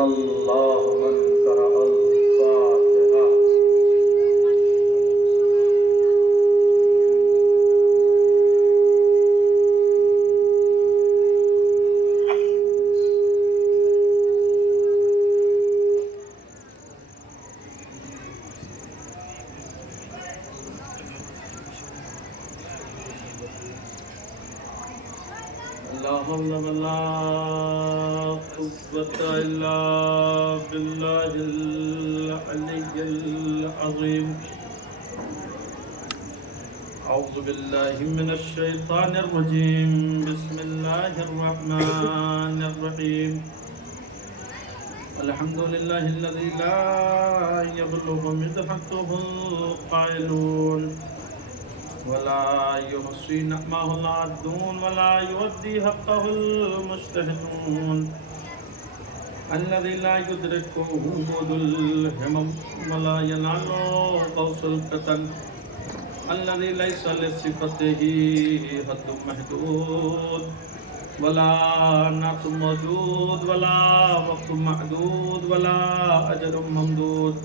الله من قرأ الفاتحة. لا حول ولا قوة إلا بالله العلي العظيم. أعوذ بالله من الشيطان الرجيم. بسم الله الرحمن الرحيم. الحمد لله الذي لا يبلغ مدحته القائلون ولا يحصي نعمه العادون ولا يؤدي حقه المجتهدون. الذي لا يدركه بود الهمم ولا ينال قوس الفتن. الذي ليس لصفته حد محدود ولا نعت موجود ولا وقت معدود ولا أجر ممدود.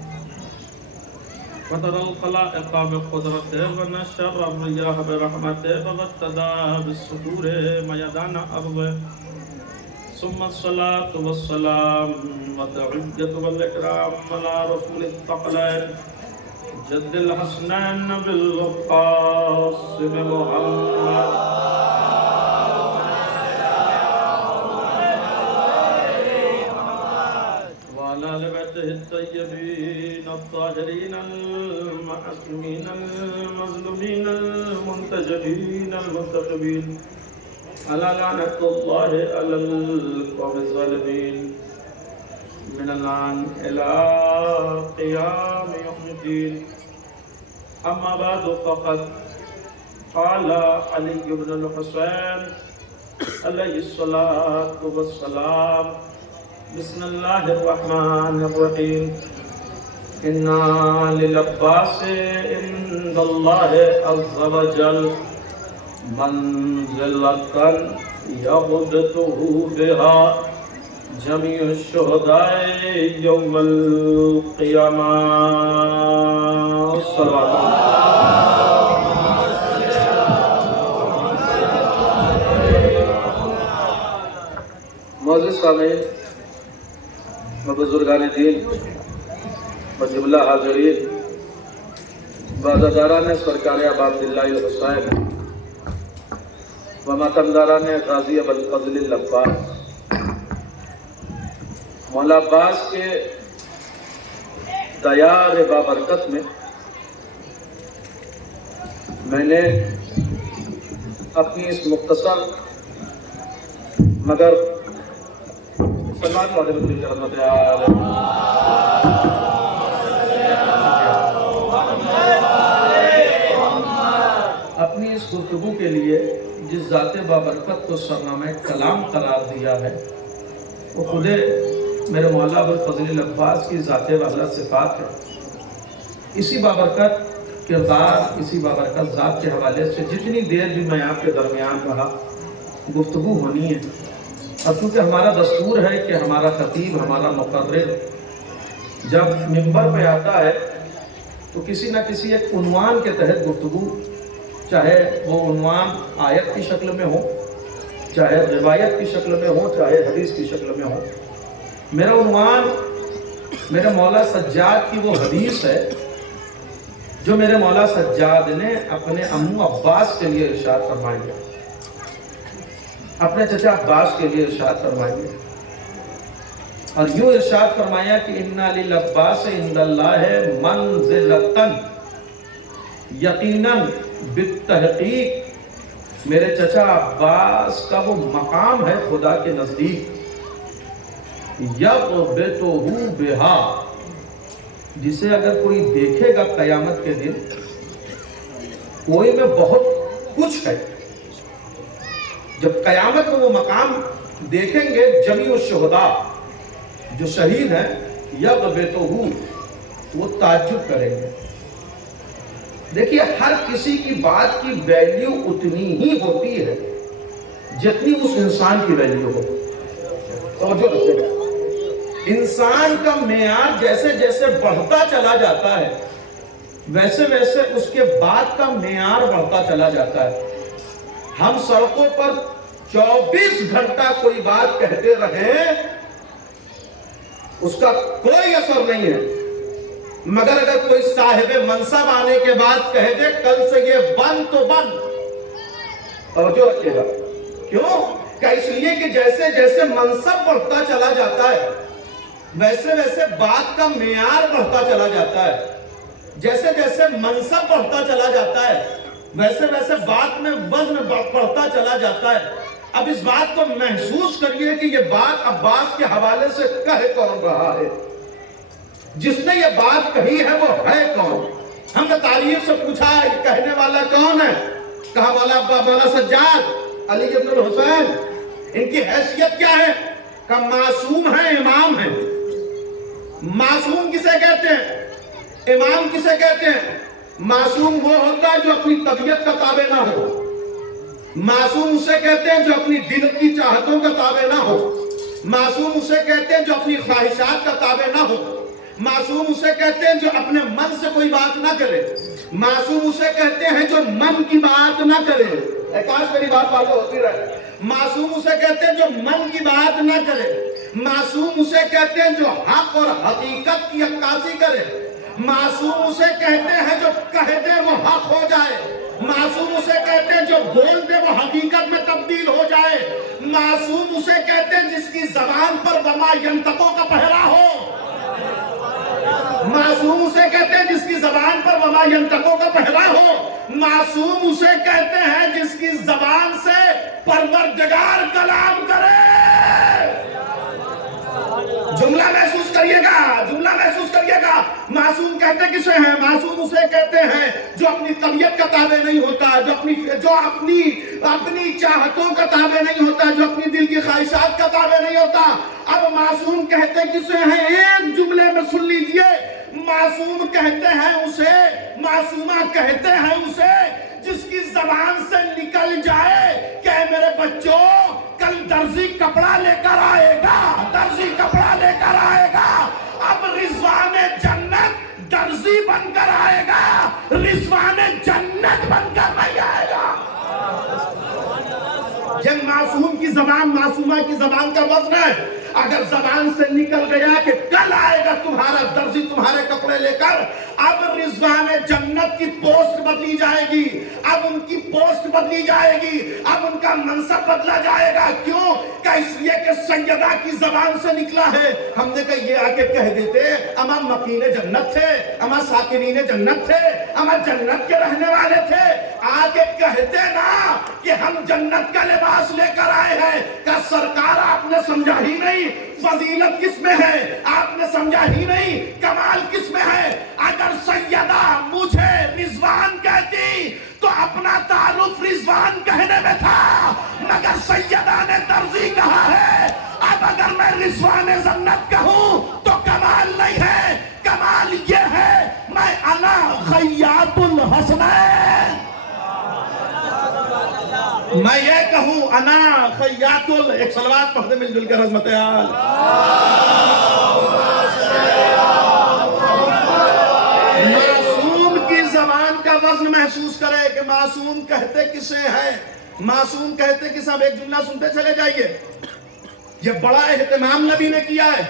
وترى الخلائق بقدرته ونشر الرياح برحمته وابتدى بالصدور ميدان أرضه. ثم الصلاة والسلام والتعزية والإكرام على رسول الثقلين جد الحسنين بالقاسم محمد وعلى آل بيته الطيبين الطاهرين المعصومين المظلومين المنتجبين المنتخبين. على لعنة الله على القوم الظالمين من الآن إلى قيام يوم الدين. أما بعد فقد قال علي بن الحسين عليه الصلاة والسلام. بسم الله الرحمن الرحيم. إنا للعباس عند الله عز وجل منزلة يغبطه بها جميع الشهداء يوم القيامة. صلوات معزز سامعین و بزرگان دین و جملہ حاضرین و عزاداران سرکار عبداللہ الحسین و ماتمداران غازی ابوالفضل العباس. مولا عباس کے دیار بابرکت میں میں نے اپنی اس مختصر مگر سلمان والے کی رحمت اپنی اس گفتگو کے لیے جس ذات بابرکت کو سرنامہ کلام قرار دیا ہے وہ خود میرے مولا ابوالفضل العباس کی ذات والا صفات ہے. اسی بابرکت کردار اسی بابرکت ذات کے حوالے سے جتنی دیر بھی میں آپ کے درمیان رہا گفتگو ہونی ہے. اور چونکہ ہمارا دستور ہے کہ ہمارا خطیب ہمارا مقرر جب منبر پہ آتا ہے تو کسی نہ کسی ایک عنوان کے تحت گفتگو، چاہے وہ عنوان آیت کی شکل میں ہو، چاہے روایت کی شکل میں ہو، چاہے حدیث کی شکل میں ہو. میرا عنوان میرے مولا سجاد کی وہ حدیث ہے جو میرے مولا سجاد نے اپنے امو عباس کے لیے ارشاد فرمائی ہے، اپنے چچا عباس کے لیے ارشاد فرمائی ہے. اور یوں ارشاد فرمایا کہ اِنَّا لِلْعَبَّاسِ عِنْدَ اللَّهِ مَنْزِلَةً، یقیناً بالتحقیق میرے چچا عباس کا وہ مقام ہے خدا کے نزدیک. یغبطہ بہا، جسے اگر کوئی دیکھے گا قیامت کے دن کوئی میں بہت کچھ ہے. جب قیامت میں وہ مقام دیکھیں گے جمیع الشہداء جو شہید ہیں یغبطہ وہ تعجب کریں گے. دیکھیے ہر کسی کی بات کی ویلیو اتنی ہی ہوتی ہے جتنی اس انسان کی ویلیو ہو. توجہ رکھیں، انسان کا معیار جیسے جیسے بڑھتا چلا جاتا ہے ویسے ویسے اس کے بعد کا معیار بڑھتا چلا جاتا ہے. ہم سڑکوں پر 24 گھنٹہ کوئی بات کہتے رہے اس کا کوئی اثر نہیں ہے، مگر اگر کوئی صاحب منصب آنے کے بعد کہہ دے کل سے یہ بند تو بند، توجہ رکھیے گا. کیوں؟ کہ اس لیے کہ جیسے جیسے منصب بڑھتا چلا جاتا ہے ویسے ویسے بات کا معیار بڑھتا چلا جاتا ہے. جیسے جیسے منصب بڑھتا چلا جاتا ہے ویسے ویسے بات میں وزن بڑھتا چلا جاتا ہے. اب اس بات کو محسوس کریے کہ یہ بات عباس کے حوالے سے کہہ کون رہا ہے، جس نے یہ بات کہی ہے وہ ہے کون. ہم نے تاریخ سے پوچھا یہ کہنے والا کون ہے، کہا والا مولا سجاد علی ابن الحسین. ان کی حیثیت کیا ہے؟ کہ معصوم ہے، امام ہے. معصوم کسے کہتے ہیں؟ امام کسے کہتے ہیں؟ معصوم وہ ہوتا ہے جو اپنی طبیعت کا تابع نہ ہو. معصوم اسے کہتے ہیں جو اپنی دل کی چاہتوں کا تابع نہ ہو. معصوم اسے کہتے ہیں جو اپنی خواہشات کا تابع نہ ہو. معصوم اسے کہتے ہیں جو اپنے من سے کوئی بات نہ کرے. معصوم اسے کہتے ہیں جو من کی بات نہ کرے. کاش میری بات معلوم ہوتی رہے. معصوم اسے کہتے ہیں جو من کی بات نہ کرے. معصوم اسے کہتے ہیں جو حق اور حقیقت کی عکاسی کرے. معصوم اسے کہتے ہیں جو کہہ دے وہ حق ہو جائے. معصوم اسے کہتے ہیں جو بول دے وہ حقیقت میں تبدیل ہو جائے. معصوم اسے کہتے ہیں جس کی زبان پر وما ینطقو کا پہرا ہو. معصوم اسے کہتے ہیں جس کی زبان پر وما ینطقو کا پہرا ہو. معصوم اسے کہتے ہیں جس کی زبان سے پروردگار کلام کرے. جملہ محسوس کریے گا، جملہ محسوس کریے گا. معصوم کہتے کسے ہیں؟ معصوم اسے کہتے ہیں جو اپنی طبیعت کا تابع نہیں ہوتا، جو اپنی چاہتوں کا تابع نہیں ہوتا، جو اپنی دل کی خواہشات کا تابع نہیں ہوتا. اب معصوم کہتے کسے ہیں؟ ایک جملے میں سن لیجئے. معصوم کہتے ہیں اسے، معصومہ کہتے ہیں اسے جس کی زبان سے نکل جائے کہ میرے بچوں کل درزی کپڑا لے کر آئے گا، درزی کپڑا لے کر آئے گا. اب رضوان جنت درزی بن کر آئے گا، رضوان جنت بن کر نہیں آئے گا. یہ معصوم کی زبان، معصومہ کی زبان کا وزن ہے. اگر زبان سے نکل گیا کہ کل آئے گا تمہارا درزی تمہارے کپڑے لے کر، اب رضوان جنت کی پوسٹ بدلی جائے گی. اب ان کی پوسٹ بدلی جائے گی، اب ان کا منصب بدلا جائے گا. کیوں؟ کہ اس لیے کہ سیدہ کی زبان سے نکلا ہے. ہم نے کہا یہ آگے کہہ دیتے اما مقین جنت تھے، اما ساکنین جنت تھے، اما جنت کے رہنے والے تھے. آگے کہتے نا کہ ہم جنت کا لباس لے کر آئے ہیں. کہ سرکار آپ نے سمجھا ہی نہیں فضیلت کس میں ہے، آپ نے سمجھا ہی نہیں کمال کس میں ہے. اگر سیدہ مجھے رضوان کہتی تو اپنا تعلق رضوان کہنے میں تھا، مگر سیدہ نے درزی کہا ہے. اب اگر میں رضوان جنت کہوں تو کمال نہیں ہے، کمال یہ ہے میں انا خیاط الحسنین. میں یہ کہوں انا خیاط ایک صلوات پڑھ دے مل جل کر عظمت آل. معصوم کی زبان کا وزن محسوس کرے کہ معصوم کہتے کسے ہیں. معصوم کہتے کسے. اب ایک جملہ سنتے چلے جائیے. یہ بڑا اہتمام نبی نے کیا ہے،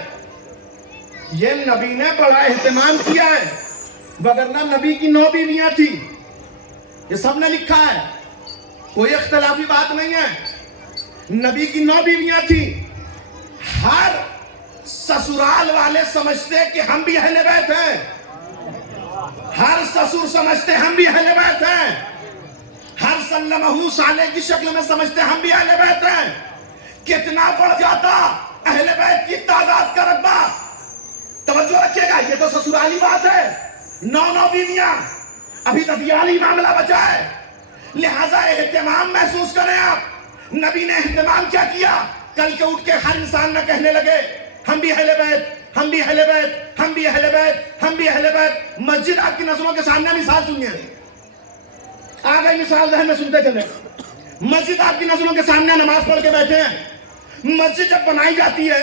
یہ نبی نے بڑا اہتمام کیا ہے، وگرنہ نبی کی 9 بیویاں تھی. یہ سب نے لکھا ہے، کوئی اختلافی بات نہیں ہے. نبی کی 9 بیویاں تھی. ہر سسرال والے سمجھتے کہ ہم بھی اہل بیت ہیں، ہر سسر سمجھتے ہم بھی اہل بیت ہیں، ہر سلمہ صالح کی شکل میں سمجھتے ہم بھی اہل بیت ہیں. کتنا بڑھ جاتا اہل بیت کی تعداد کا رتبہ. توجہ رکھیے گا، یہ تو سسرالی بات ہے. 9 بیویاں، ابھی ددیالی معاملہ بچا ہے. لہذا اہتمام محسوس کریں آپ. نبی نے اہتمام کیا کیا؟ کل کے اٹھ کے ہر انسان نہ کہنے لگے ہم بھی اہل بیت، ہم بھی اہل بیت، ہم بھی اہل بیت، ہم بھی اہل بیت. مسجد آپ کی نظروں کے سامنے مثال سنیے. آ گئی مثال ذہن میں سنتے چلے. مسجد آپ کی نظروں کے سامنے نماز پڑھ کے بیٹھے ہیں. مسجد جب بنائی جاتی ہے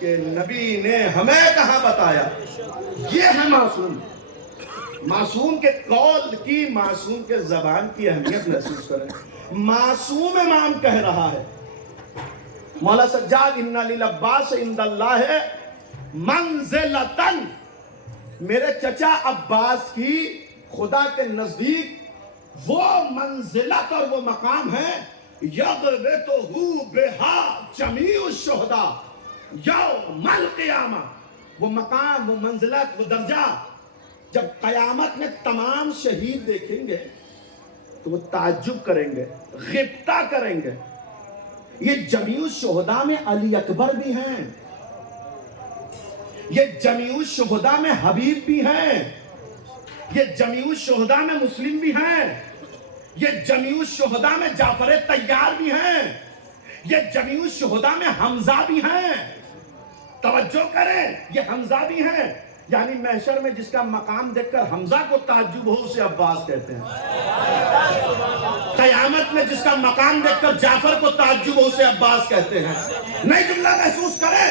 کہ نبی نے ہمیں کہاں بتایا یہ ہے معصوم. معصوم کے قول کی، معصوم کے زبان کی اہمیت محسوس کریں. معصوم امام کہہ رہا ہے مولا سجاد ان للعباس عند اللہ منزلتن، میرے چچا عباس کی خدا کے نزدیک وہ منزلت اور وہ مقام ہے یغبطہ بہا جمیع الشہداء یوم القیامہ. وہ مقام، وہ منزلت، وہ درجہ جب قیامت میں تمام شہید دیکھیں گے تو وہ تعجب کریں گے، غبطہ کریں گے. یہ جمیع الشہداء میں علی اکبر بھی ہیں، یہ جمیع الشہداء میں حبیب بھی ہیں، یہ جمیع الشہداء میں مسلم بھی ہیں، یہ جمیع الشہداء میں جعفر طیار بھی ہیں، یہ جمیع الشہداء میں حمزہ بھی ہیں. توجہ کریں، یہ حمزہ بھی ہیں. یعنی محشر میں جس کا مقام دیکھ کر حمزہ کو تعجب ہو اسے عباس کہتے ہیں. قیامت میں جس کا مقام دیکھ کر جعفر کو تعجب ہو اسے عباس کہتے ہیں. نئی جملہ محسوس کریں.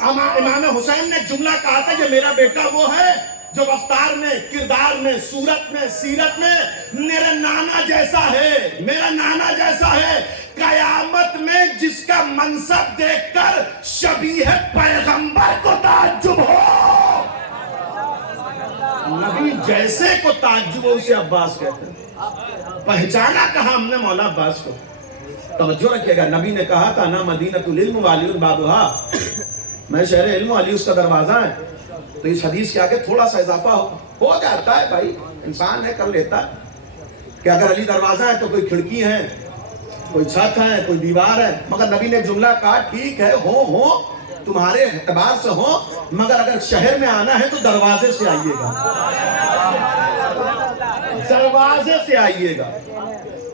امام حسین نے جملہ کہا تھا کہ میرا بیٹا وہ ہے جو رفتار میں، کردار میں، صورت میں، سیرت میں میرے نانا جیسا ہے، میرا نانا جیسا ہے. قیامت میں جس کا منصب دیکھ کر شبیہ پیغمبر کو تعجب ہو، نبی جیسے کو تعجب ہو اسے عباس کہتے ہیں. پہچانا کہا ہم نے مولا عباس کو. توجہ رکھیے گا، نبی نے کہا تھا نا مدینۃ العلم وعلی بابھا، میں شہر علم علی اس کا دروازہ ہے. تو اس حدیث کے آگے تھوڑا سا اضافہ ہو جاتا ہے، بھائی انسان ہے کر لیتا ہے کہ اگر علی دروازہ ہے تو کوئی کھڑکی ہے، کوئی چھت ہے، کوئی دیوار ہے. مگر نبی نے جملہ کہا ٹھیک ہے ہو تمہارے اعتبار سے ہو، مگر اگر شہر میں آنا ہے تو دروازے سے آئیے گا، دروازے سے آئیے گا.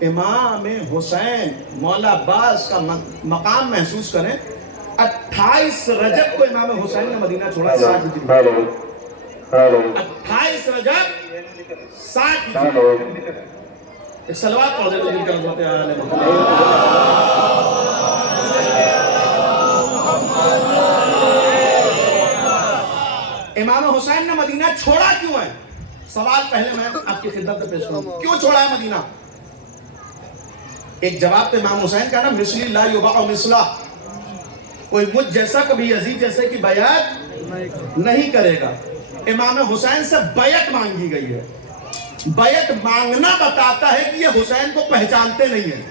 امام حسین مولا عباس کا مقام محسوس کریں. 28 رجب کو امام حسین نے مدینہ چھوڑا. 60 ہجری 28 رجب 60 ہجری. ایک صلوات پڑھ دیتے ہیں کہ رضوات آل محمد. امام حسین نے مدینہ چھوڑا کیوں ہے؟ سوال پہلے میں آپ کی خدمت میں پیش کروں. کیوں چھوڑا ہے مدینہ؟ ایک جواب تو امام حسین کا نا مثلی لا یباع مثلا، کوئی مجھ جیسا کبھی یزید جیسے کی بیعت نہیں کرے گا. امام حسین سے بیعت مانگی گئی ہے. بیعت مانگنا بتاتا ہے کہ یہ حسین کو پہچانتے نہیں ہیں.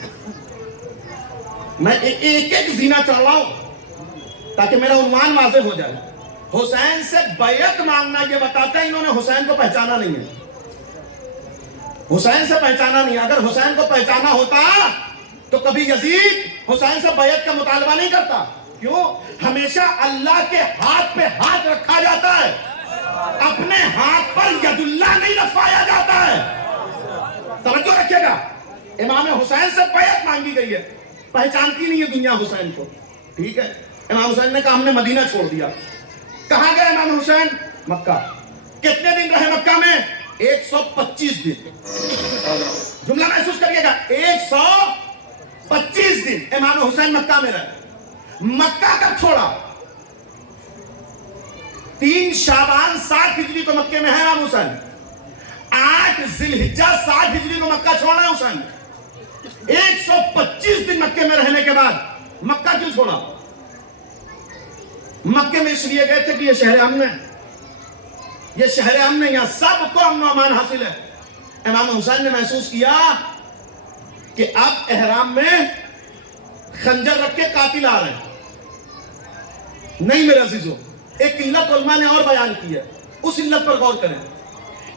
میں ایک ایک زینہ چڑھ رہا ہوں تاکہ میرا عنوان واضح ہو جائے. حسین سے بیعت مانگنا یہ بتاتا ہے انہوں نے حسین کو پہچانا نہیں ہے. حسین سے پہچانا نہیں. اگر حسین کو پہچانا ہوتا تو کبھی یزید حسین سے بیعت کا مطالبہ نہیں کرتا. کیوں؟ ہمیشہ اللہ کے ہاتھ پہ ہاتھ رکھا جاتا ہے، اپنے ہاتھ پر ید اللہ نہیں رفایا جاتا ہے. توجہ رکھیے گا، امام حسین سے بیعت مانگی گئی ہے. پہچانتی نہیں ہے دنیا حسین کو. ٹھیک ہے، امام حسین نے کہا ہم نے مدینہ چھوڑ دیا. کہاں گئے امام حسین؟ مکہ. کتنے دن رہے مکہ میں؟ 125 دن. جملہ محسوس کریے گا، 125 دن امام حسین مکہ میں رہے. مکہ کب چھوڑا؟ 3 شعبان 60 ہجری کو مکے میں ہے امام حسین. 8 ذی الحجہ 60 ہجری کو مکہ چھوڑا ہے حسین. 125 دن مکے میں رہنے کے بعد مکہ کیوں چھوڑا؟ مکے میں اس لیے گئے تھے کہ یہ شہر امن ہے، یہ شہر امن ہے، یہاں سب کو امن و امان حاصل ہے. امام حسین نے محسوس کیا کہ اب احرام میں خنجر رکھ کے قاتل آ رہے ہیں. نہیں میرے عزیزو، ایک علت علماء نے اور بیان کی ہے، اس علت پر غور کریں.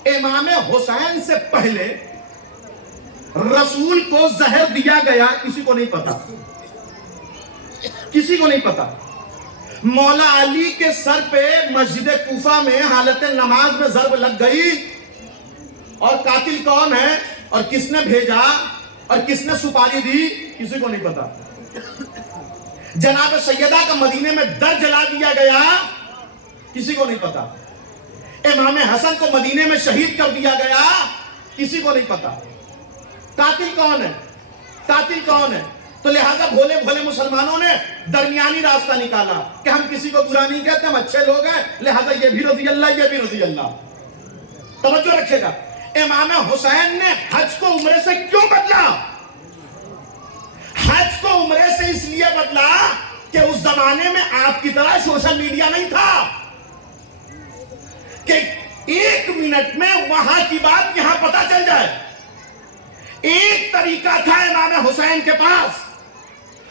امام حسین سے پہلے رسول کو زہر دیا گیا کسی کو نہیں پتا، کسی کو نہیں پتا. مولا علی کے سر پہ مسجد کوفہ میں حالت نماز میں ضرب لگ گئی، اور قاتل کون ہے اور کس نے بھیجا اور کس نے سپاری دی کسی کو نہیں پتا. جناب سیدہ کا مدینے میں در جلا دیا گیا کسی کو نہیں پتا. امام حسن کو مدینے میں شہید کر دیا گیا کسی کو نہیں پتا. قاتل کون ہے؟ قاتل کون ہے؟ تو لہٰذا بھولے بھولے مسلمانوں نے درمیانی راستہ نکالا کہ ہم کسی کو برا نہیں کہتے، ہم اچھے لوگ ہیں، لہٰذا یہ بھی رضی اللہ، یہ بھی رضی اللہ۔ توجہ رکھے گا، امام حسین نے حج کو عمرے سے کیوں بدلا؟ حج کو عمرے سے اس لیے بدلا کہ اس زمانے میں آپ کی طرح سوشل میڈیا نہیں تھا کہ 1 منٹ میں وہاں کی بات یہاں پتہ چل جائے۔ ایک طریقہ تھا امام حسین کے پاس،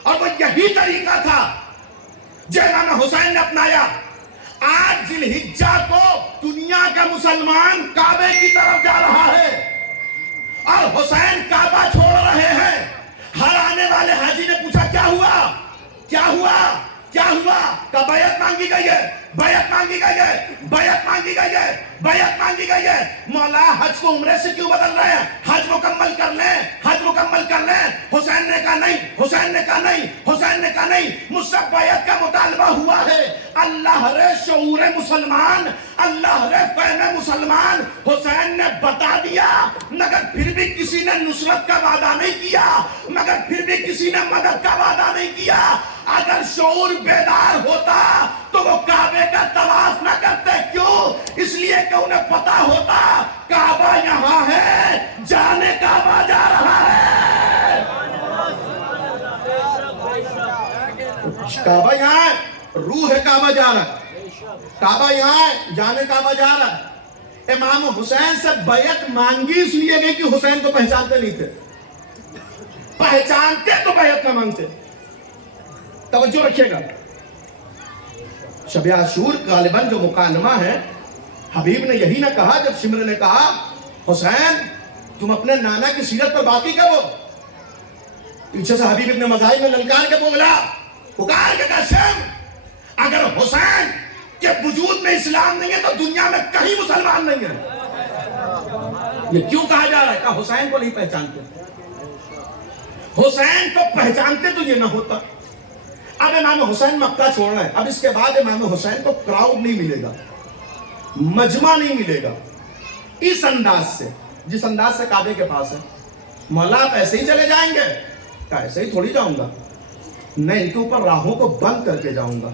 اور وہ یہی طریقہ تھا جو امام حسین نے اپنایا۔ آج ذی الحجہ کو دنیا کا مسلمان کعبے کی طرف جا رہا ہے اور حسین کعبہ چھوڑ رہے ہیں۔ ہر آنے والے حاجی نے پوچھا کیا ہوا، کیا ہوا، کیا ہوا؟ کہ بیعت مانگی گئی ہے، بیعت مانگی گئی ہے، بیعت مانگی گئی ہے، بیعت مانگی گئی ہے۔ مولا حج کو عمرے سے کیوں بدل رہے ہیں؟ حج مکمل کر لیں، حج مکمل کر لیں۔ حسین نے کہا نہیں، حسین نے کہا نہیں، حسین نے کہا نہیں، مجھ سے بیعت کا مطالبہ ہوا ہے۔ اللہ رے شعور مسلمان، اللہ رے فہم مسلمان، حسین نے بتا دیا، مگر پھر بھی کسی نے نصرت کا وعدہ نہیں کیا، مگر پھر بھی کسی نے مدد کا وعدہ نہیں کیا۔ اگر شعور بیدار ہوتا تو وہ کعبے کا طواف نہ کرتے، کیوں؟ اس لیے کہ انہیں پتا ہوتا کعبہ یہاں ہے، جانے کعبہ جا رہا ہے۔ کعبہ یہاں ہے، روح کعبہ جا رہا ہے، کعبہ یہاں ہے، جانے کعبہ جا رہا ہے۔ امام حسین سے بیعت مانگی اس لیے نہیں کہ حسین کو پہچانتے نہیں تھے، پہچانتے تو بیعت نہ مانگتے۔ توجہ رکھیے گا، شب عاشور غالباً جو مکالمہ ہے، حبیب نے یہی نہ کہا جب شمر نے کہا حسین تم اپنے نانا کی سیرت پر باقی کرو، پیچھے سے حبیب ابن مظاہر نے للکار کے بولا، پکار کے کہا شم اگر حسین کے وجود میں اسلام نہیں ہے تو دنیا میں کہیں مسلمان نہیں ہے۔ یہ کیوں کہا جا رہا ہے؟ کہ حسین کو نہیں پہچانتے، حسین کو پہچانتے تو یہ نہ ہوتا۔ اب امام حسین مکہ چھوڑ رہے ہیں، اب اس کے بعد امام حسین کو کراؤڈ نہیں ملے گا، مجمع نہیں ملے گا اس انداز سے جس انداز سے کعبے کے پاس ہے۔ مولا آپ ایسے ہی چلے جائیں گے؟ کہ ایسے ہی تھوڑی جاؤں گا، میں ان کے اوپر راہوں کو بند کر کے جاؤں گا،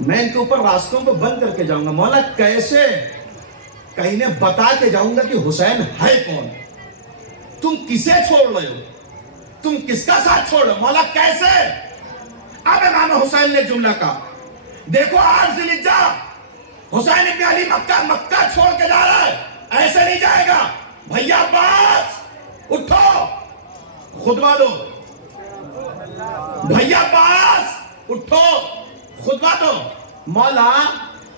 میں ان کے اوپر راستوں کو بند کر کے جاؤں گا۔ مولا کیسے؟ کہ انہیں بتا کے جاؤں گا کہ حسین ہے کون، تم کسے چھوڑ رہے ہو، تم کس کا ساتھ چھوڑ رہے ہو؟ مولا کیسے؟ اب امام حسین نے جملہ کہا، دیکھو 8 ذی الحجہ حسین ابن علی مکہ چھوڑ کے جا رہا ہے، ایسے نہیں جائے گا۔ بھیا عباس اٹھو خطبہ دو، بھیا عباس اٹھو خطبہ دو۔ مولا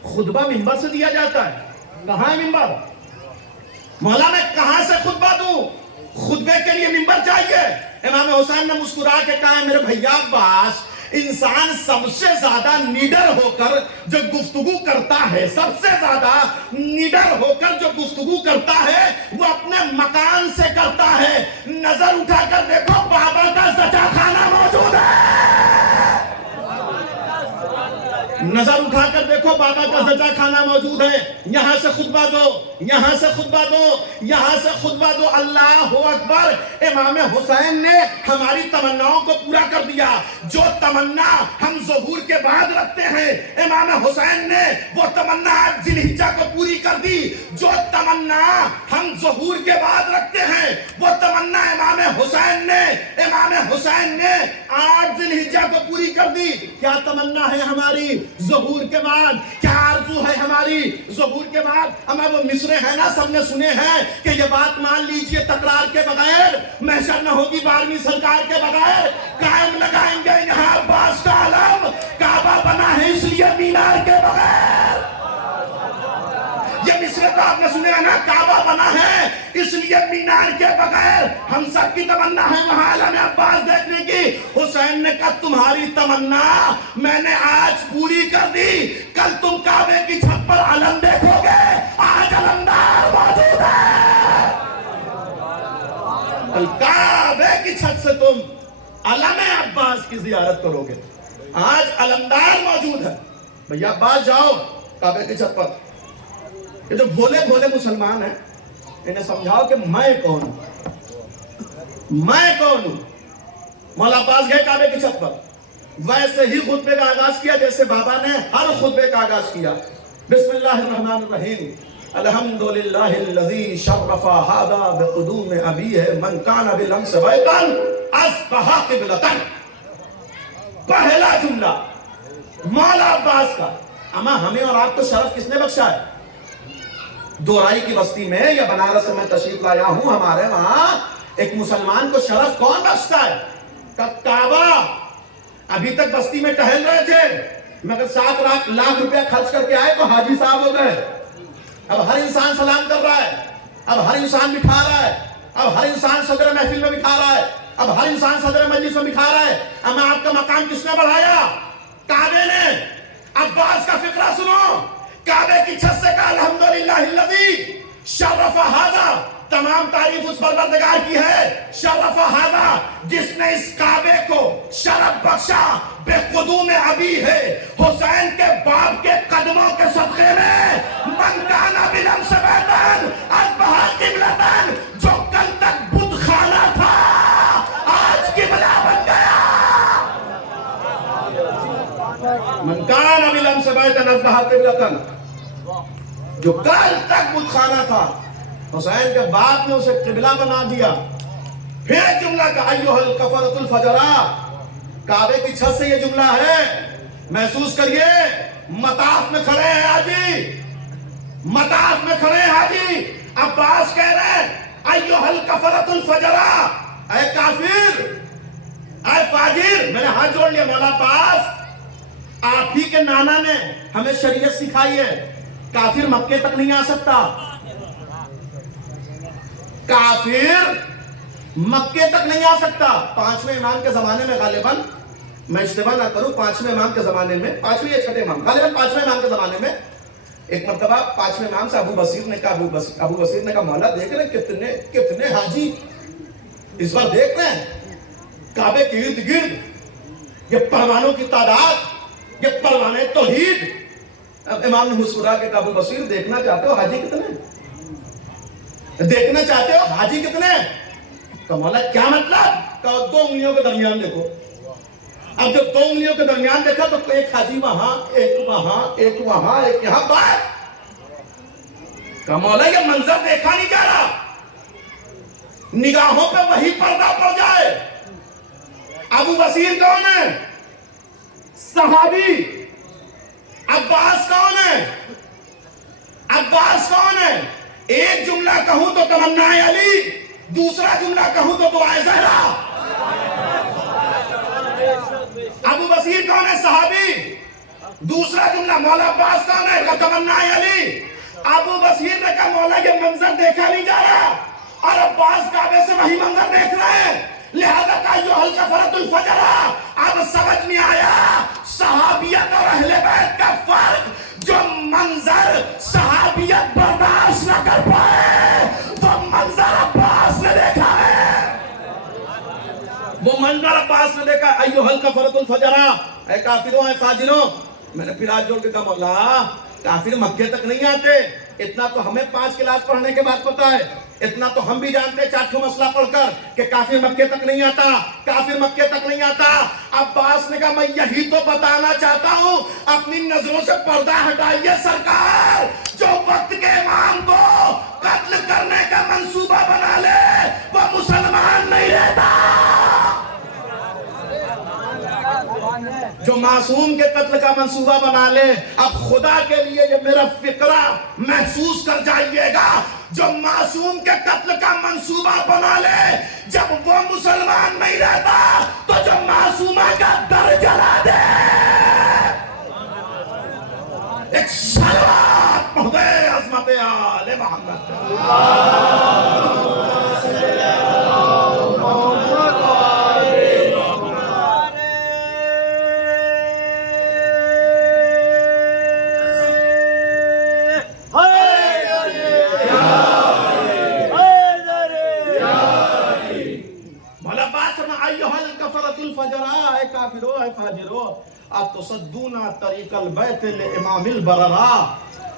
خطبہ منبر سے دیا جاتا ہے، کہاں ہے منبر؟ مولا میں کہاں سے خطبہ دوں؟ خطبے کے لیے منبر چاہیے۔ امام حسین نے مسکرا کے کہا میرے بھیا عباس، انسان سب سے زیادہ نیڈر ہو کر جو گفتگو کرتا ہے، سب سے زیادہ نیڈر ہو کر جو گفتگو کرتا ہے وہ اپنے مکان سے کرتا ہے۔ نظر اٹھا کر دیکھو بابا کا زچہ خانہ موجود ہے، نظر اٹھا کر دیکھو بابا کا زچہ خانہ موجود ہے۔ یہاں سے خطبہ دو، یہاں سے خطبہ دو، یہاں سے خطبہ دو۔ اللہ اکبر! امام حسین نے ہماری تمناؤں کو پورا کر دیا۔ جو تمنا ہم ظہور کے بعد رکھتے ہیں، امام حسین نے وہ تمنا آج ذی الحجہ کو پوری کر دی۔ جو تمنا ہم ظہور کے بعد رکھتے ہیں وہ تمنا امام حسین نے آج ذی الحجہ کو پوری کر دی۔ کیا تمنا ہے ہماری ظہور کے بعد؟ کیا آرزو ہے ہماری ظہور کے بعد؟ ہمیں وہ مصرے ہیں نا، سب نے سنے ہیں کہ یہ بات مان لیجئے تکرار کے بغیر محشر نہ ہوگی 12ویں سرکار کے بغیر، قائم لگائیں گے یہاں عباس کا علم، کعبہ بنا ہے اس لیے مینار کے بغیر۔ یہ مصرے کو آپ نے سنے ہیں نا، کعبہ بنا ہے اس لیے مینار کے بغیر۔ ہم سب کی تمنا ہے وہاں علم عباس دیکھنے کی۔ حسین نے کہا تمہاری تمنا میں نے آج پوری کر دی، کل تم کعبے کی چھت پر علم دیکھو گے، آج علمدار موجود ہے۔ کل کعبے کی چھت سے تم علم عباس کی زیارت کرو گے، آج علمدار موجود ہے۔ بھیا عباس جاؤ کعبے کی چھت پر۔ یہ جو بھولے بھولے مسلمان ہیں انہیں سمجھاؤ کہ میں کون ہوں، میں کون ہوں۔ مولا عباس گئے کعبے کی چھت پر, ویسے ہی خطبے کا آغاز کیا جیسے بابا نے ہر خطبے کا آغاز کیا. بسم اللہ الرحمن الرحیم, الحمدللہ الذی شرف ھذا بقدوم ابیہ من کان بالامس بیتا اصبح قبلۃ. پہلا جملہ مولا عباس کا. اما ہمیں اور آپ کو شرف کس نے بخشا ہے؟ دورائی کی بستی میں یا بنارس سے میں تشریف لایا ہوں, ہمارے وہاں ایک مسلمان کو شرف کون بخشتا ہے؟ کعبہ. ابھی تک بستی میں ٹہل رہے تھے, مگر 7 لاکھ روپیہ خرچ کر کے آئے تو حاجی صاحب ہو گئے. اب ہر انسان سلام کر رہا ہے, اب ہر انسان بٹھا رہا ہے, اب ہر انسان صدر محفل میں بٹھا رہا ہے, اب ہر انسان صدر مجلس میں بٹھا رہا ہے. اما آپ کا مقام کس نے بڑھایا؟ کعبے نے. عباس کا فقرہ سنو. کعبے کی چھت سے کہا الحمدللہ الذی شرف ھذا, تمام تعریف اس پروردگار کی ہے, شرف ھذا, جس نے اس کعبے کو شرف بخشا بے قدوم ابی ہے, حسین کے باپ کے قدموں کے صدقے میں. من کان بالامس بیتا اصبح قبلۃ, جو کل تک بت خانہ تھا آج قبلہ بن گیا. من کان بالامس بیتا اصبح قبلۃ, جو کل تک بت خانہ تھا حسین کے باپ نے اسے قبلہ بنا دیا. پھر جملہ کا ایھا الکفرۃ الفجرا, کعبے کی چھت سے یہ جملہ ہے. محسوس کریے, مطاف میں کھڑے ہیں حاجی, مطاف میں کھڑے ہیں حاجی. عباس کہہ رہے ہیں ایھا الکفرۃ الفجرا, اے کافر, اے فاجر. میں نے ہاتھ جوڑ لیا. مولا عباس, آپ ہی کے نانا نے ہمیں شریعت سکھائی ہے, کافر مکے تک نہیں آ سکتا. کافر مکے تک نہیں آ سکتا. 5ویں امام کے زمانے میں غالباً, میں اشتباہ نہ کروں, 5ویں امام کے زمانے میں, 5ویں یا 6ویں امام, غالباً 5ویں امام کے زمانے میں ایک مرتبہ 5ویں امام سے ابو بصیر نے کہا مولا دیکھ رہے ہیں کتنے حاجی اس بار دیکھ رہے ہیں کعبے کے ارد گرد, یہ پروانوں کی تعداد, یہ پروانے توحید. امام نے مسکرا کے کہا ابو بصیر دیکھنا چاہتے ہو حاجی کتنے, دیکھنا چاہتے ہو حاجی کتنے؟ تو مولا کیا مطلب؟ کہا 2 انگلیوں کے درمیان دیکھو. اب جب 2 انگلیوں کے درمیان دیکھا تو ایک حاجی وہاں, ایک وہاں, ایک وہاں, ایک یہاں. بات کہا مولا یہ منظر دیکھا نہیں جا رہا, نگاہوں پہ وہی پردہ پڑ جائے. ابو بصیر کون ہے؟ صحابی. عباس کون ہے؟ عباس کون ہے؟ ایک جملہ کہوں تو تمنا علی, دوسرا جملہ کہوں تو دعائے زہرا. ابو بصیر کون ہے؟ صحابی. دوسرا جملہ مولا عباس کون ہے؟ تمنا علی. ابو بصیر نے کہا مولا یہ منظر دیکھا نہیں جا رہا, اور عباس کعبے سے وہی منظر دیکھ رہے ہیں, لہذا کہا ایھا الکفرۃ الفجرا. اب سمجھ نہیں آیا صحابیت اور اہل بیت کا فرق. جو منظر صحابیت برداشت نہ کر پائے وہ منظر عباس نے دیکھا ہے, وہ منظر عباس نے دیکھا. ایھا الکفرۃ الفجرا, اے کافروں, اے فاجروں. میں نے پھر ہاتھ جوڑ کے کہا مولا کافر مکے تک نہیں آتے, اتنا تو ہمیں 5 کلاس پڑھنے کے بعد پتا ہے, اتنا تو ہم بھی جانتے 4 مسئلہ پڑھ کر کہ کافر مکے تک نہیں آتا, کافر مکے تک نہیں آتا. عباس نے کہا میں یہی تو بتانا چاہتا ہوں, اپنی نظروں سے پردہ ہٹائیے سرکار. جو وقت کے امام کو قتل کرنے کا منصوبہ بنا لے وہ مسلمان نہیں رہتا. جو معصوم کے قتل کا منصوبہ بنا لے, اب خدا کے لیے یہ میرا فقرہ محسوس کر جائیے گا, جو معصوم کے قتل کا منصوبہ بنا لے جب وہ مسلمان نہیں رہتا تو جو معصومہ کا در جلا دے. ایک صلوات پڑھے عظمت آل محمد. طریق البیت لامام البررا.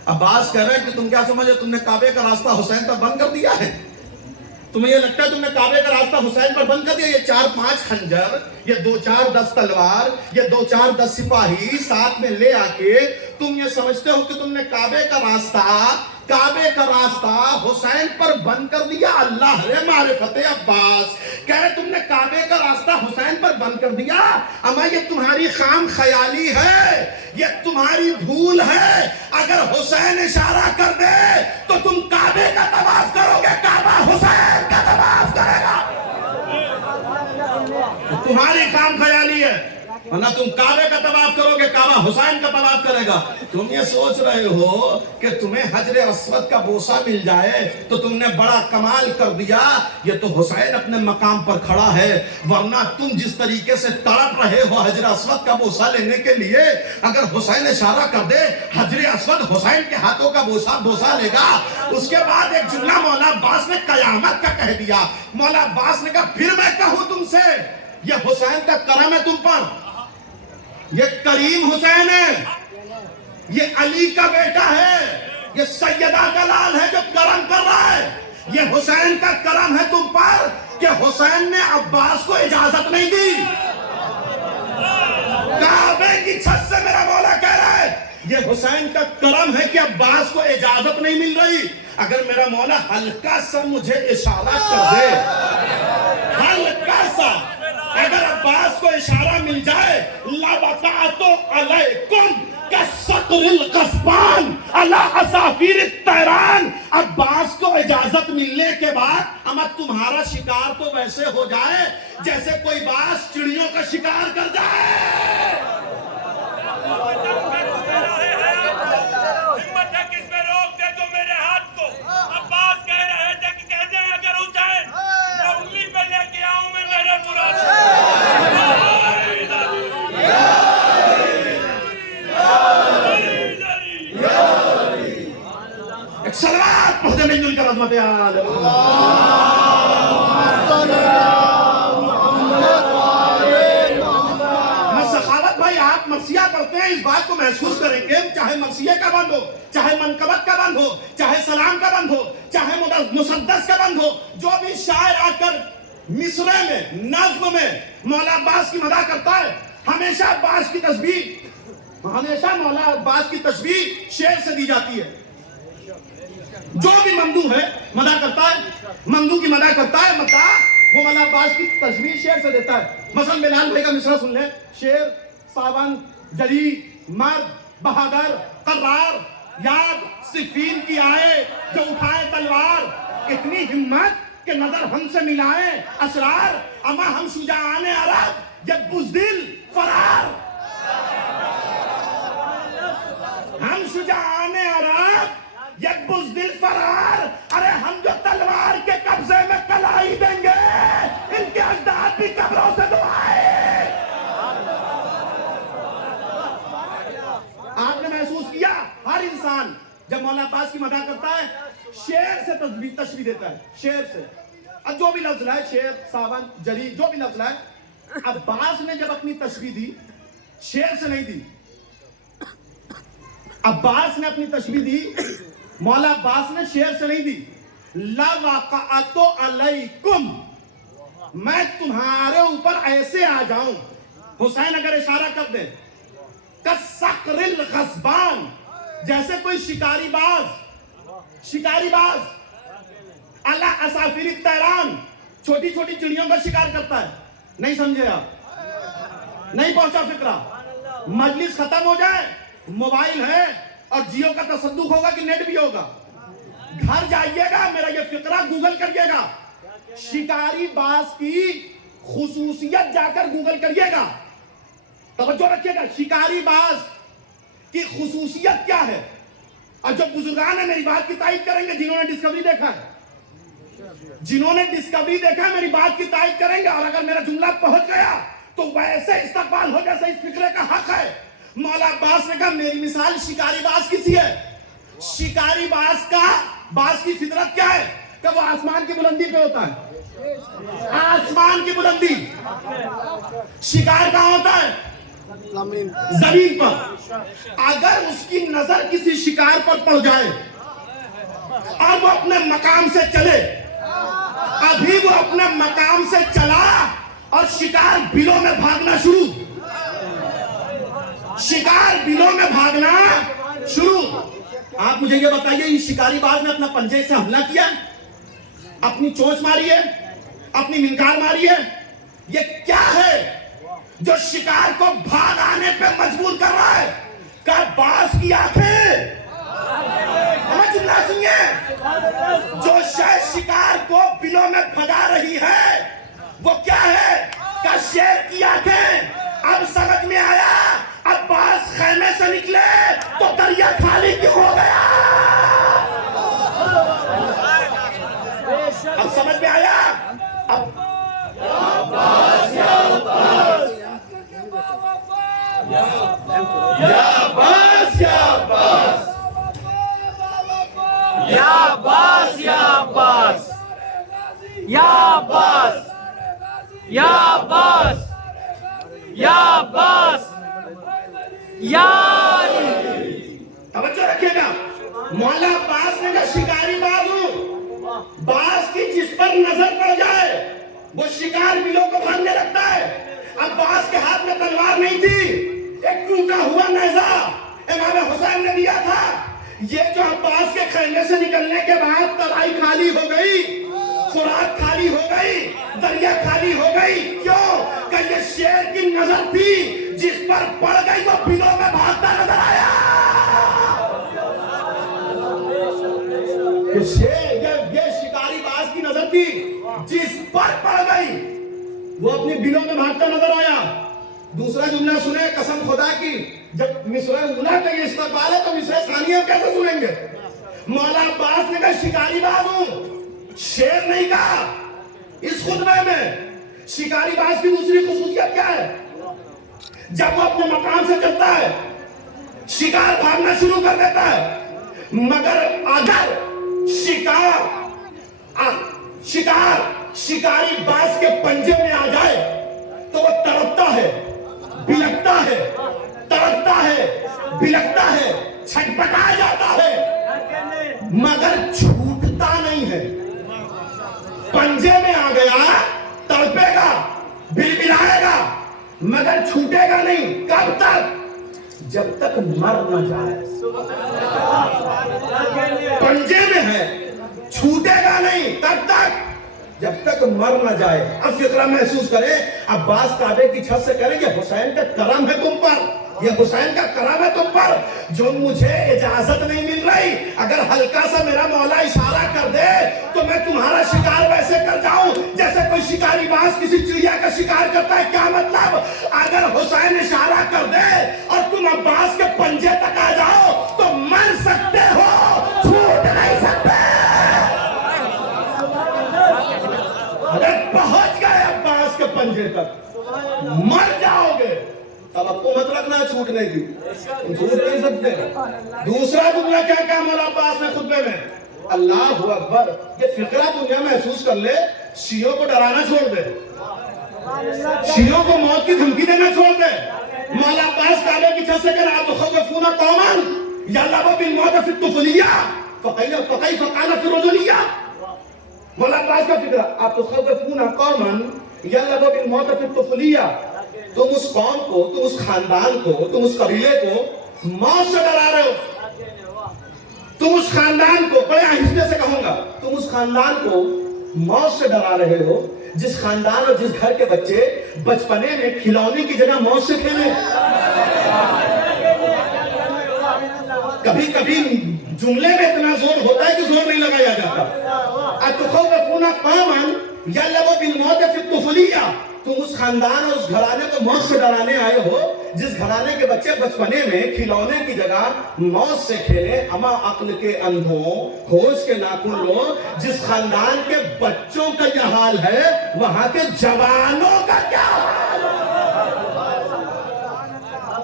عباس کہہ رہے ہیں کہ تم کیا سمجھے تم نے کعبے کا راستہ حسین تک بند کر دیا ہے؟ تمہیں یہ لگتا ہے تم نے کعبے کا راستہ حسین پر بند کر دیا؟ یہ 4-5 خنجر، یہ 2-4-10 تلوار، یہ 2-4-10 سپاہی ساتھ میں لے آ کے تم یہ سمجھتے ہو کہ تم نے کعبے کا راستہ حسین پر بند کر دیا؟ اللہ رے معرفت عباس کہہ رہے تم نے کعبے کا راستہ حسین پر بند کر دیا؟ اما یہ تمہاری خام خیالی ہے، یہ تمہاری بھول ہے۔ اگر حسین اشارہ کر دے تو تم کعبے کا طواف کرو گے، کعبہ حسین کا طواف کرے گا۔ تمہاری خام خیالی ہے، ورنہ تم کعبے کا طواف کرو گے، کعبہ حسین کا طواف کرے گا۔ تم یہ سوچ رہے ہو کہ تمہیں حجر اسود کا بوسہ مل جائے تو تم نے بڑا کمال کر دیا۔ یہ تو حسین اپنے مقام پر کھڑا ہے، ورنہ تم جس طریقے سے تڑپ رہے ہو حجر اسود کا بوسہ لینے کے لیے، اگر حسین اشارہ کر دے حجر اسود حسین کے ہاتھوں کا بوسہ لے گا۔ اس کے بعد ایک جملہ مولا عباس نے قیامت کا کہہ دیا۔ مولا عباس نے کہا پھر میں کہوں تم سے، یہ حسین کا کرم ہے تم پر، یہ کریم حسین ہے، یہ علی کا بیٹا ہے، یہ سیدہ کا لال ہے جو کرم کر رہا ہے۔ یہ حسین کا کرم ہے تم پر کہ حسین نے عباس کو اجازت نہیں دی۔ کعبے کی چھت سے میرا مولا کہہ رہا ہے یہ حسین کا کرم ہے کہ عباس کو اجازت نہیں مل رہی۔ اگر میرا مولا ہلکا سا مجھے اشارہ کر دے، ہلکا سا اگر عباس کو اشارہ مل جائے، لَوَقَعْتُ عَلَيْكُمْ كَالصَّقْرِ الْغَصْبَانِ عَلَىٰ عَصَافِيرِ الطَّيْرَانِ۔ عباس کو اجازت ملنے کے بعد اما تمہارا شکار تو ویسے ہو جائے جیسے کوئی باز چڑیوں کا شکار کر جائے۔ ہمت ہے کس میں روک دے تو میرے ہاتھ کو۔ عباس کہہ رہے تھے کہ کہتے ہیں اگر حسین میں انگلی پہ لے کے آؤں میں میرے مراد۔ ایک صلوات پڑھ دے مل کر عظمت آل میں سخاوت بھائی آپ مرثیہ پڑھتے ہیں اس بات کو محسوس کریں گے، چاہے مرثیے کا بند ہو، چاہے منقبت کا بند ہو، چاہے سلام کا بند ہو، چاہے مسدس کا بند ہو، جو بھی شاعر آ کر مصرے میں نظم میں مولا عباس کی مدح کرتا ہے، ہمیشہ عباس کی تشبیہ، ہمیشہ مولا عباس کی تشبیہ شعر سے دی جاتی ہے۔ جو بھی ممدوح ہے مدح کرتا ہے، ممدوح کی مدح کرتا ہے، وہ مولا عباس کی تشبیہ شعر سے دیتا ہے۔ مثلا بلال بھائی کا مصرع سن لیں، شعر ساون جلی مرد بہادر قرار یاد صفین کی آئے جو اٹھائے تلوار، اتنی ہمت کہ نظر ہم سے ملائے اسرار، اما ہم شجاعان عرب یہ بزدل فرار۔ ہم شجاعان عرب یہ بزدل فرار، ارے ہم جو تلوار کے قبضے میں کلائی دیں گے، ان کے اجداد بھی قبروں سے دعائیں۔ آپ نے محسوس کیا ہر انسان جب مولا عباس کی مدح کرتا ہے شعر سے تشبیہ دیتا ہے، شعر سے۔ اب جو بھی لفظ لائے، شعر ساون جلی جو بھی لفظ لائے، عباس نے جب اپنی تشبیہ دی شعر سے نہیں دی، عباس نے اپنی تشبیہ دی مولا عباس نے شعر سے نہیں دی۔ لَوَقَعْتُ عَلَيْكُمْ، میں تمہارے اوپر ایسے آ جاؤں، حسین اگر اشارہ کر دے، كَالصَّقْرِ الْغَصْبَانِ، جیسے کوئی شکاری باز عَلَىٰ عَصَافِيرِ الطَّيْرَانِ، چھوٹی چھوٹی چڑیوں کا شکار کرتا ہے۔ نہیں سمجھے آپ؟ نہیں پہنچا فکرہ؟ مجلس ختم ہو جائے، موبائل ہے اور جیو کا تصدق ہوگا کہ نیٹ بھی ہوگا، گھر جائیے گا میرا یہ فقرہ گوگل کریے گا، شکاری باز کی خصوصیت جا کر گوگل کریے گا، توجہ رکھیے گا، شکاری باز کی خصوصیت کیا ہے؟ اور جو بزرگان ہیں میری بات کی تائید کریں گے، جنہوں نے ڈسکوری دیکھا ہے، جنہوں نے ڈسکوری دیکھا ہے میری بات کی تائید کریں گے، اور اگر میرا جملہ پہنچ گیا تو ویسے استقبال ہو جیسے اس فکرے کا حق ہے۔ مولا عباس نے کہا میری مثال شکاری باز کسی ہے، شکاری باز کی فطرت کیا ہے کہ وہ آسمان کی بلندی پہ ہوتا ہے، آسمان کی بلندی، شکار کہاں ہوتا ہے؟ زمین پر۔ اگر اس کی نظر کسی شکار پر پڑ جائے اور وہ اپنے مقام سے چلے ابھی وہ اپنے مقام سے چلا اور شکار بلوں میں بھاگنا شروع. شکار بلوں میں بھاگنا شروع. آپ مجھے یہ بتائیے یہ شکاری باز نے اپنا پنجے سے حملہ کیا, اپنی چونچ ماری ہے, اپنی منکار ماری ہے؟ یہ کیا ہے جو شکار کو بھاگ آنے پہ مجبور کر رہا ہے؟ کہ باز کی آنکھیں, ہمیں جملہ سنیے, جو شاید شکار کو بلوں میں بھگا رہی ہے وہ کیا ہے؟ کہ شیر کی آنکھیں. اب سمجھ میں آیا اب باز خیمے سے نکلے تو دریا خالی کیوں ہو گیا؟ اب سمجھ میں آیا. اب یا باز یا باز یا باز یا باز یا باز یا باز یا باز یا باز یا باز یا توجہ رکھیے گا. مولا عباس نے کہا شکاری باز ہوں, باز کی جس پر نظر پڑ جائے وہ شکار بلوں کو بھاگنے لگتا ہے. اب باز کے ہاتھ میں تلوار نہیں تھی, ایک ٹوٹا ہوا نیزہ امام حسین نے دیا تھا. یہ جو عباس کے خیمے سے نکلنے کے بعد ترائی خالی ہو گئی, خوراک خالی ہو گئی, دریا خالی ہو گئی. کیوں؟ کہ یہ شیر کی نظر تھی جس پر پڑ گئی وہ بلوں میں بھاگتا نظر آیا. یہ شکاری باز کی نظر تھی جس پر پڑ گئی وہ اپنی بلوں میں بھاگتا نظر آیا. دوسرا جملہ سنیں قسم خدا کی, جب مصرع اولا کا یہ استقبال ہے تو مصرع ثانیہ کیسے سنیں گے؟ مولا عباس نے کہا شکاری باز ہوں, شیر نہیں کہا. اس خطبے میں شکاری باز کی دوسری خصوصیت کیا ہے؟ جب وہ اپنے مقام سے چلتا ہے شکار بھاگنا شروع کر دیتا ہے, مگر اگر شکاری باز کے پنجے میں آ جائے تو وہ تڑپتا ہے, بلکتا ہے, تڑپتا ہے, بلکتا ہے, چھٹپٹا جاتا ہے, مگر چھوٹتا نہیں ہے. پنجے میں آ گیا تڑپے گا, بلبلائے گا, مگر چھوٹے گا نہیں. کب تک؟ جب تک مر نہ جائے. پنجے میں ہے, چھوٹے گا نہیں. کب تک؟ جب تک مر نہ جائے. اب فکرہ محسوس کریں, عباس کعبے کی چھت سے کریں یہ حسین کا کرم ہے تم پر, یہ حسین کا کرم ہے تم پر جو مجھے اجازت نہیں مل رہی. اگر ہلکا سا میرا مولا اشارہ کر دے تو میں تمہارا شکار ویسے کر جاؤں جیسے کوئی شکاری باز کسی چڑیا کا شکار کرتا ہے. کیا مطلب؟ اگر حسین اشارہ کر دے اور تم عباس کے پنجے تک آ جاؤ تو مر سکتے ہو, چھوٹ نہیں سکتے. اگر پہنچ گئے عباس کے پنجے تک مر جاؤ گے. توقع مت رکھنا چھوٹنے کی, چھوٹ نہیں سکتے. دوسرا جملہ کیا کہا مولا عباس نے خطبے میں؟ اللہ اکبر. یہ فکرہ دنیا محسوس کر لے, شیعوں کو ڈرانا چھوڑ دے, شیعوں کو موت کی دھمکی دینا چھوڑ دے. مولا عباس کعبے کی چھت سے کہا اتخوفون قوما یلعبون بالموت فی الطفولیہ فکیف کان فی الرجولیہ. مولا عباس کا فکرہ اتخوفون قوما یلعبون بالموت فی الطفولیہ, تم اس قوم کو, تم اس خاندان کو, تم اس قبیلے کو موت سے ڈرا رہے ہو. تم اس خاندان کو, بڑے آہستہ سے کہوں گا, تم اس خاندان کو موت سے ڈرا رہے ہو جس خاندان اور جس گھر کے بچے بچپنے میں کھلونے کی جگہ موت سے کھیلے. کبھی کبھی جملے میں اتنا زور ہوتا ہے کہ زور نہیں لگایا جاتا. اتخوفون قوما یلعبون بالموت فی الطفولیہ, تم اس خاندان اور اس گھرانے کو موت سے ڈرانے آئے ہو جس گھرانے کے بچے بچپنے میں کھلونے کی جگہ موت سے کھیلے. اما عقل کے اندھوں, ہوش کے ناخن لو, جس خاندان کے بچوں کا یہ حال ہے وہاں کے جوانوں کا کیا حال ہے؟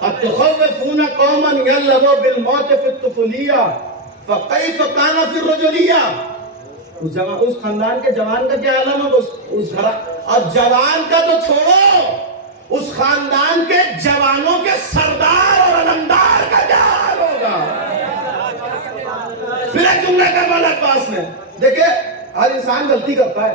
اتخوفون قوما یلعبون بالموت فی الطفولیہ فکیف کان فی الرجولیہ. اس خاندان کے جوان کا کیا عالم ہے؟ اس گھر, اور جوان کا تو چھوڑو, اس خاندان کے جوانوں کے سردار اور علمدار کا کیا حال ہوگا؟ پھر ایک جملہ کا مولا عباس نے, دیکھیں ہر انسان غلطی کرتا ہے,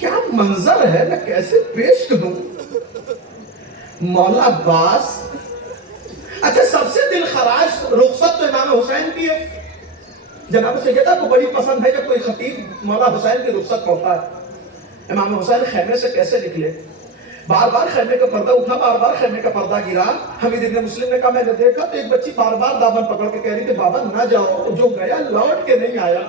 کیا منظر ہے، میں کیسے پیش کروں. مولا عباس. اچھا سب سے دل خراش رخصت تو امام حسین کی ہے. جناب سیدہ کو بڑی پسند ہے جب کوئی خطیب مولا حسین کی رخصت پڑھتا ہے. امام حسین خیمے سے کیسے نکلے، بار بار خیمے کا پردہ اٹھا، بار بار خیمے کا پردہ گرا. حمید ابن مسلم نے کہا میں نے دیکھا تو ایک بچی بار بار دامن پکڑ کے کہہ رہی تھی بابا نہ جاؤ، جو گیا لوٹ کے نہیں آیا.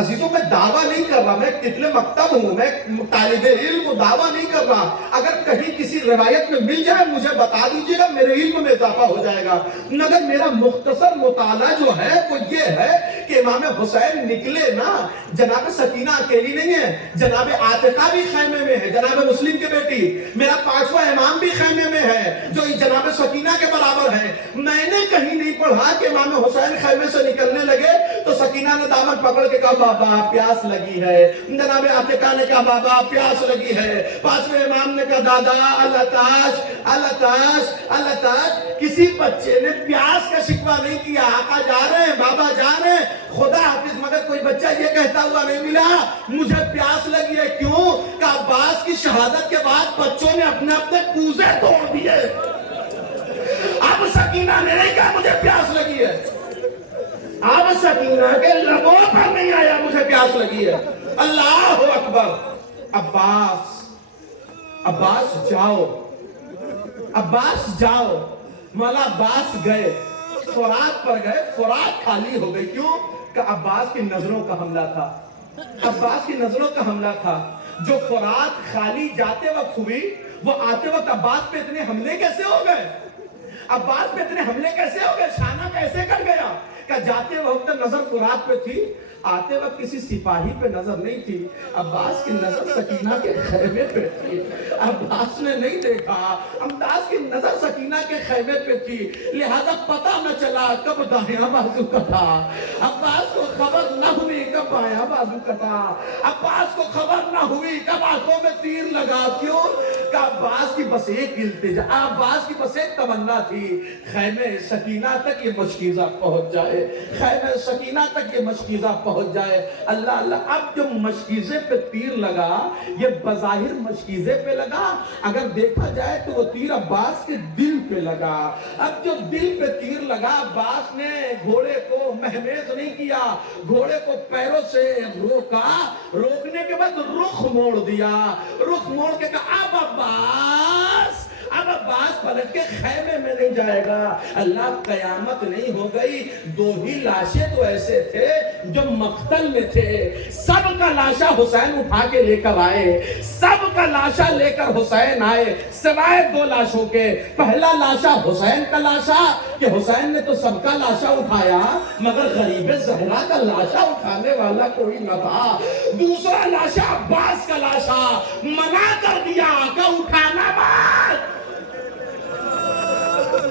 عزیزوں میں دعویٰ نہیں کر رہا، میں طفل مکتب ہوں، میں طالب علم ہوں، دعویٰ نہیں کر رہا. اگر کہیں کسی روایت میں مل جائے مجھے بتا دیجئے گا، میرے علم میں اضافہ ہو جائے گا. مگر میرا مختصر مطالعہ جو ہے وہ یہ ہے کہ امام حسین نکلے نا، جناب سکینہ اکیلی نہیں ہے، جناب عاتقہ بھی خیمے میں ہے، جناب مسلم کی بیٹی، میرا 5واں امام بھی خیمے میں ہے جو جناب سکینہ کے برابر ہے. میں نے کہیں نہیں پڑھا کہ امام حسین خیمے سے نکلنے لگے تو سکینہ نے دامن پکڑ کے کہا بابا پیاس لگی ہے، جناب عاتقہ نے کہا بابا پیاس لگی ہے، 5ویں امام نے کہا دادا اللہ تاش اللہ تاش اللہ تاش. کسی بچے نے پیاس کا شکوہ نہیں کیا، آقا جا رہے ہیں، بابا جا رہے ہیں، خدا حافظ. مگر کوئی بچہ یہ کہتا ہوا نہیں ملا مجھے پیاس لگی ہے. کیوں کہ عباس کی شہادت کے بعد بچوں نے اپنے اپنے کوزے توڑ دیے. اب سکینہ نے نہیں کہا مجھے پیاس لگی ہے، اب سکینہ کے لبوں پر نہیں آیا مجھے پیاس لگی ہے. اللہ اکبر. عباس عباس جاؤ، عباس جاؤ. مولا عباس گئے، فرات پر گئے، فرات خالی ہو گئی. کیوں کہ عباس کی نظروں کا حملہ تھا، عباس کی نظروں کا حملہ تھا. جو فرات خالی جاتے وقت ہوئی وہ آتے وقت عباس پہ اتنے حملے کیسے ہو گئے، عباس پہ اتنے حملے کیسے ہو گئے، شانہ کیسے کر گیا کہ جاتے وقت نظر فرات پہ تھی، آتے وقت کسی سپاہی پہ نظر نہیں تھی. عباس کی نظر سکینہ کے خیمے پہ تھی. عباس نے نہیں دیکھا، عباس کی نظر سکینہ کے خیمے پہ تھی، لہذا پتہ نہ چلا کب دایاں بازو کٹا، عباس کو خبر نہ ہوئی کب بایاں بازو کٹا، عباس کو خبر نہ ہوئی کب آنکھوں میں تیر لگا. کیوں کہ عباس کی بس ایک التجا، عباس کی بس ایک تمنا تھی، خیمے سکینہ تک یہ مشکیزہ پہنچ جائے، خیمے سکینہ تک یہ مشکیزہ پہنچ جائے. اللہ اللہ. اب جو مشکیزے پہ تیر لگا یہ بظاہر مشکیزے پہ لگا، اگر دیکھا جائے تو وہ تیر عباس کے دل پہ لگا. اب جو دل پہ تیر لگا عباس نے گھوڑے کو مہمیز نہیں کیا، گھوڑے کو پیروں سے روکا، روکنے کے بعد رخ موڑ دیا، رخ موڑ کے کہا اب عباس، اب عباس پلٹ کے خیمے میں نہیں جائے گا. اللہ قیامت نہیں ہو گئی. 2 ہی لاشیں تو ایسے تھے جو مقتل میں تھے، سب کا لاشا حسین اٹھا کے لے کر آئے، سب کا لاشا لے کر حسین آئے سوائے 2 لاشوں کے. پہلا لاشا حسین کا لاشا کہ حسین نے تو سب کا لاشا اٹھایا مگر غریب زہرا کا لاشا اٹھانے والا کوئی نہ تھا. دوسرا لاشا عباس کا لاشا، منع کر دیا کہ اٹھانا مت،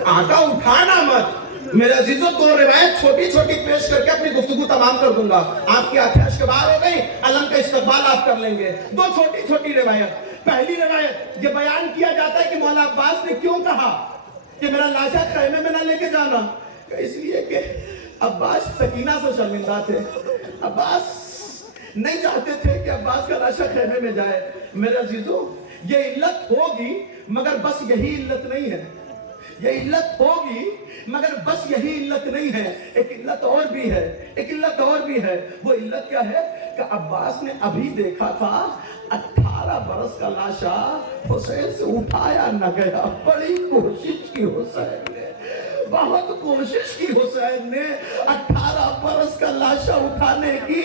آقا اٹھانا مت. میرے عزیزوں 2 روایت چھوٹی چھوٹی پیش کر کے اپنی گفتگو تمام کر دوں گا. آپ کی آنکھیں اشک بار ہو گئی، علم کا استقبال آپ کر لیں گے. 2 چھوٹی چھوٹی روایت. پہلی روایت یہ بیان کیا جاتا ہے کہ مولا عباس نے کیوں کہا کہ میرا لاشا خیمے میں نہ لے کے جانا، اس لیے کہ عباس سکینہ سے شرمندہ تھے، عباس نہیں چاہتے تھے کہ عباس کا لاشا خیمے میں جائے. میرے عزیزوں یہ علت ہوگی مگر بس یہی علت نہیں ہے، یہ علت ہوگی مگر بس یہی علت نہیں ہے. ایک علت اور بھی ہے، ایک علت اور بھی ہے. وہ علت کیا ہے کہ عباس نے ابھی دیکھا تھا 18 برس کا لاشا حسین سے اٹھایا نہ گیا. بڑی کوشش کی حسین نے، بہت کوشش کی حسین نے 18 برس کا لاشا اٹھانے کی،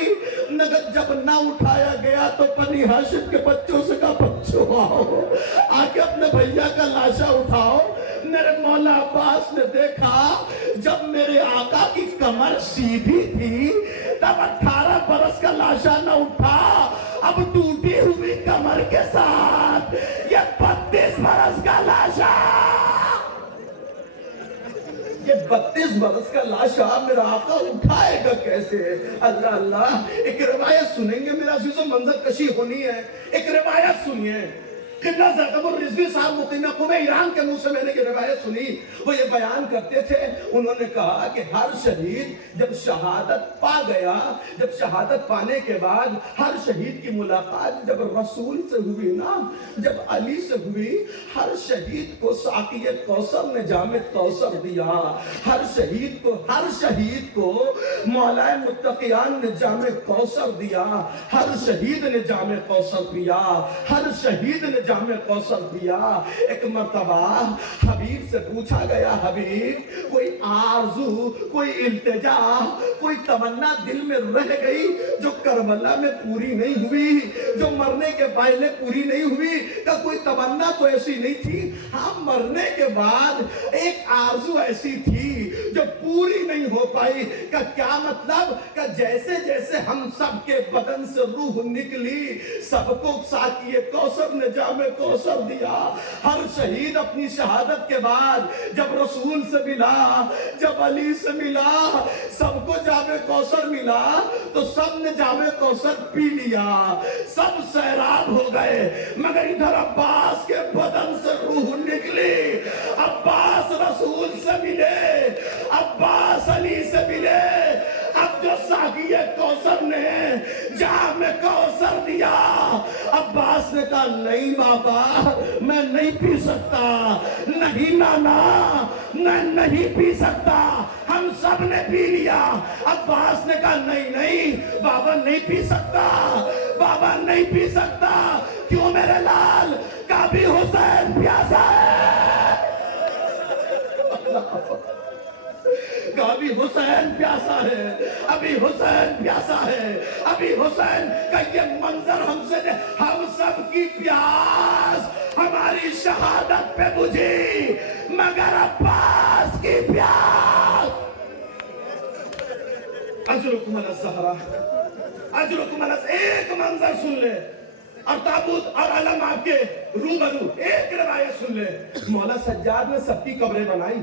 مگر جب نہ اٹھایا گیا تو بنی ہاشم کے بچوں سے کہا بچوں آؤ آ کے اپنے بھیا کا لاشا اٹھاؤ. میرے مولا عباس نے دیکھا جب میرے آقا کی کمر سیدھی تھی تب 18 برس کا لاشا نہ اٹھا، اب ٹوٹی ہوئی کمر کے ساتھ یہ 32 برس کا لاشا، یہ 32 برس کا لاشا میرا آقا اٹھائے گا کیسے؟ اللہ اللہ. ایک روایت سنیں گے میرا عزیزو، منظر کشی ہونی ہے. ایک روایت سنیے. قبلہ زرقب الرزوی صاحب مقیم قم ایران کے منہ سے میں نے یہ روایت سنی. وہ یہ بیان کرتے تھے, انہوں نے کہا کہ ہر شہید جب شہادت پا گیا, جب شہادت پانے کے بعد ہر شہید کی ملاقات جب رسول سے ہوئی نا, جب علی سے ہوئی, ہر شہید کو ساقی کوثر نے جام کوثر دیا. ہر شہید کو مولا متقیان نے جام کوثر دیا. ہر شہید نے جام کوثر پیا, ہر شہید نے جام کوثر پیا. ایک مرتبہ حبیب سے پوچھا گیا, حبیب کوئی آرزو, کوئی التجا, کوئی تمنا دل میں رہ گئی جو کربلا میں پوری نہیں ہوئی, جو مرنے کے پہلے پوری نہیں ہوئی؟ کہ کوئی تمنا تو ایسی نہیں تھی. ہاں, مرنے کے بعد ایک آرزو ایسی تھی جو پوری نہیں ہو پائی. کہ کیا مطلب؟ کہ جیسے جیسے ہم سب کے بدن سے روح نکلی, سب کو ساقی کوثر نے جام کوثر دیا. ہر شہید اپنی شہادت کے بعد جب رسول سے ملا, جب علی سے ملا, سب کو جام کوثر ملا, تو سب نے جام کوثر پی لیا, سب سیراب ہو گئے. مگر ادھر عباس کے بدن سے روح نکلی. عباس رسول سے ملے, عباس علی سے ملے. اب جو ساقی کوثر نے جام کوثر دیا, عباس نے کہا نہیں بابا, میں نہیں پی سکتا. نہیں نانا, میں نہیں پی سکتا, ہم سب نے پی لیا. عباس نے کہا نہیں نہیں بابا, نہیں پی سکتا, بابا نہیں پی سکتا. کیوں میرے لال؟ کہ ابھی حسین پیاسا ہے, کہ ابھی حسین پیاسا ہے, ابھی حسین پیاسا ہے, ابھی حسین کا یہ منظر ہم سب کی پیاس ہماری شہادت پہ بجھی, مگر عباس کی پیاس. اجرکم علی الزہرا, اجرکم علی, ایک منظر سن لے, اور تابوت اور علم آپ کے روبرو. ایک روایت سن لے, مولا سجاد نے سب کی قبریں بنائی,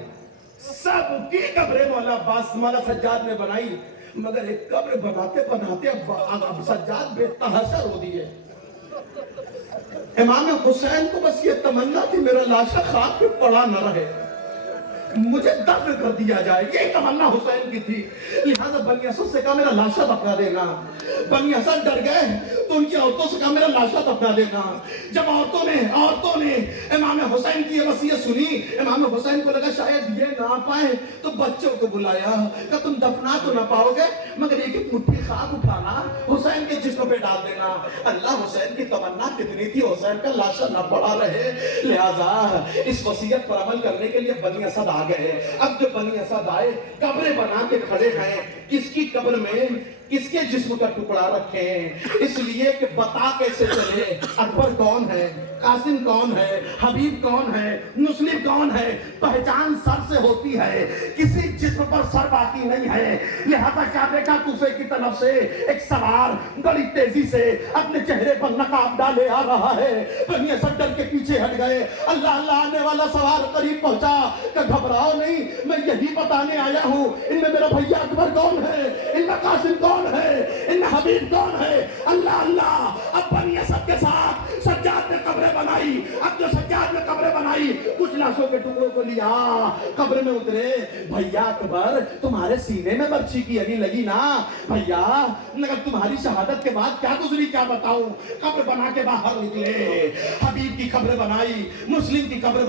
سب کی قبریں مولا سجاد نے بنائی. مگر ایک قبر بناتے بناتے اب سجاد بے تحاشا رو دیے. امام حسین کو بس یہ تمنا تھی میرا لاشا خاک پہ پڑا نہ رہے, مجھے دفن کر دیا جائے. یہ تمنا حسین کی تھی. لہذا بنی اسد سے کہا میرا لاشا دفنا دینا. بنی اسد ڈر گئے تو ان کی عورتوں سے کہا میرا لاشا دفنا دینا. جب عورتوں نے امام حسین کی یہ وصیت سنی, امام حسین کو لگا شاید یہ نہ پائے, تو بچوں کو بلایا کہ تم دفنا تو نہ پاؤ گے, مگر ایک ایک مٹھی خاک اٹھانا, حسین کے جسم پہ ڈال دینا. اللہ, حسین کی تمنا کتنی تھی, حسین کا لاشا نہ پڑا رہے. لہذا اس وصیت پر عمل کرنے کے لیے بنی اسد آ گئے. اب جو بنی اسد آئے, قبریں بنا کے کھڑے ہیں. کس کی قبر میں کس کے جسم کا ٹکڑا رکھے ہیں؟ اس لیے کہ بتا کیسے چلے اکبر کون ہے, قاسم کون ہے, حبیب کون ہے, مسلم کون ہے. پہچان سر سے ہوتی ہے, کسی جسم پر سر باقی نہیں ہے. لہذا کیا دیکھا, کوفے کی طرف سے ایک سوار بڑی تیزی سے اپنے چہرے پر نقاب ڈالے آ رہا ہے. بنی اسد ڈر کے پیچھے ہٹ گئے. اللہ آنے والا سوار قریب پہنچا کہ گھبراؤ نہیں, میں یہی بتانے آیا ہوں ان میں میرا بھیا اکبر کون ہے, ان میں قاسم کون ہے, ان میں حبیب کون ہے. اللہ. اب بنی اسد کے ساتھ سجاد نے قبریں بنائی. اب جو سجاد نے قبریں بنائی, کچھ لاشوں کے ٹکڑوں کو لیا, قبر میں اترے. بھیا اکبر, تمہارے سینے میں برچھی کی یعنی لگی نا بھیا, مگر تمہاری شہادت کے بعد کیا گزری کیا بتاؤں. قبر بنا کے باہر نکلے, حبیب کی قبر بنائی, مسلم کی قبر